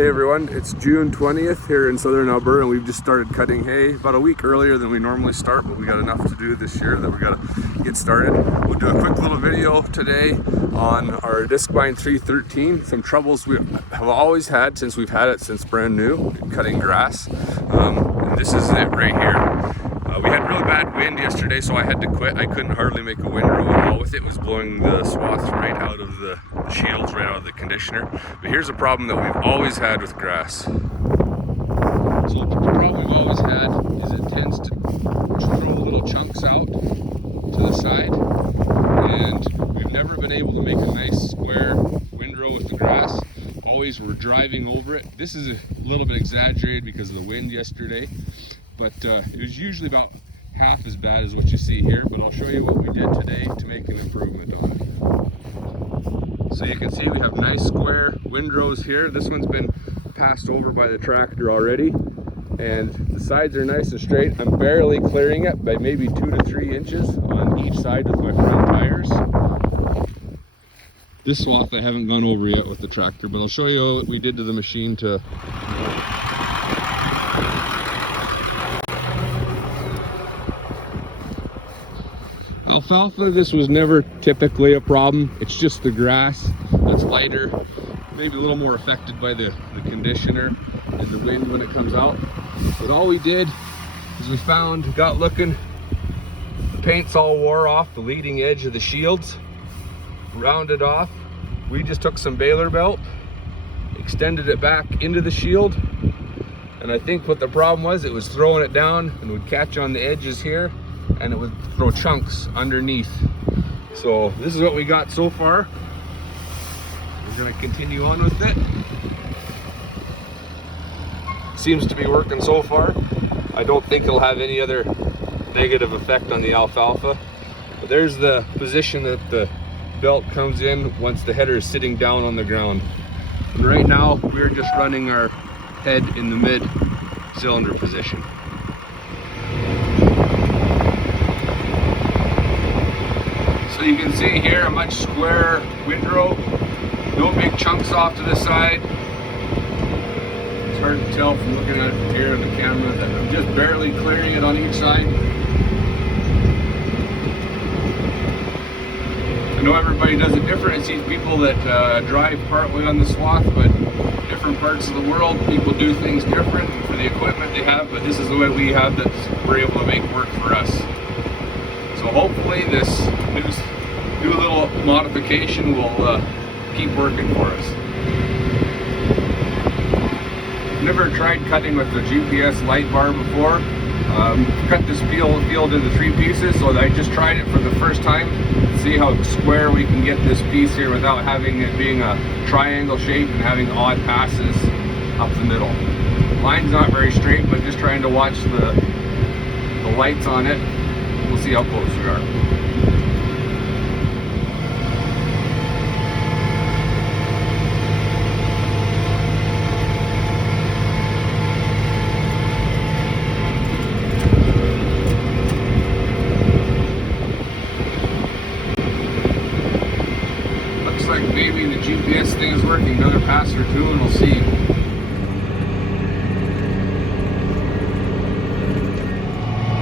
Hey everyone, it's June 20th here in southern Alberta, and we've just started cutting hay about a week earlier than we normally start, but we got enough to do this year that we got to get started. We'll do a quick little video today on our Discbine 313, some troubles we have always had since we've had it since brand new, cutting grass. And this is it right here. We had really bad wind yesterday, so I had to quit. I couldn't hardly make a windrow at all with it. It was blowing the swaths right out of the shields, right out of the conditioner. But here's a problem that we've always had with grass. So the problem we've always had is it tends to throw little chunks out to the side, and we've never been able to make a nice square windrow with the grass. Always we're driving over it. This is a little bit exaggerated because of the wind yesterday, but it was usually about half as bad as what you see here. But I'll show you what we did today to make an improvement on it. So you can see we have nice square windrows here. This one's been passed over by the tractor already, and the sides are nice and straight. I'm barely clearing it by maybe 2 to 3 inches on each side with my front tires. This swath I haven't gone over yet with the tractor, but I'll show you what we did to the machine to alfalfa. This was never typically a problem. It's just the grass that's lighter, maybe a little more affected by the conditioner and the wind when it comes out. But all we did is we got looking, the paint's all wore off the leading edge of the shields, rounded off. We just took some baler belt, extended it back into the shield, and I think what the problem was, it was throwing it down and would catch on the edges here, and it would throw chunks underneath. So this is what we got so far. We're going to continue on with it. Seems to be working so far. I don't think it'll have any other negative effect on the alfalfa. But there's the position that the belt comes in once the header is sitting down on the ground. And right now we're just running our head in the mid cylinder position. So you can see here a much squarer windrow, no big chunks off to the side. It's hard to tell from looking at it here on the camera that I'm just barely clearing it on each side. I know everybody does it different. I see people that drive partway on the swath, but different parts of the world, people do things different for the equipment they have, but this is the way we have that we're able to make work for us. So hopefully this new little modification will keep working for us. Never tried cutting with the GPS light bar before. Cut this field into 3 pieces, so I just tried it for the first time to see how square we can get this piece here without having it being a triangle shape and having odd passes up the middle. Line's not very straight, but just trying to watch the lights on it. We'll see how close we are. Like maybe the GPS thing is working. Another pass or 2 and we'll see.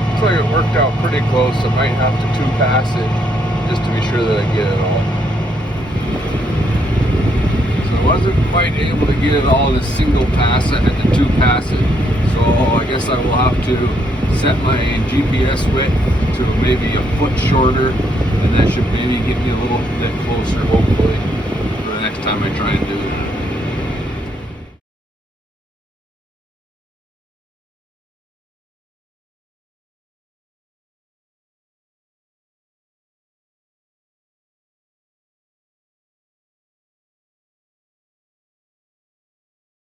Looks like it worked out pretty close. I might have to 2-pass it just to be sure that I get it all. So I wasn't quite able to get it all in a single pass. I had to 2-pass it. So I guess I will have to set my GPS width to maybe a foot shorter, and that should maybe get me a little bit closer, hopefully, for the next time I try and do it.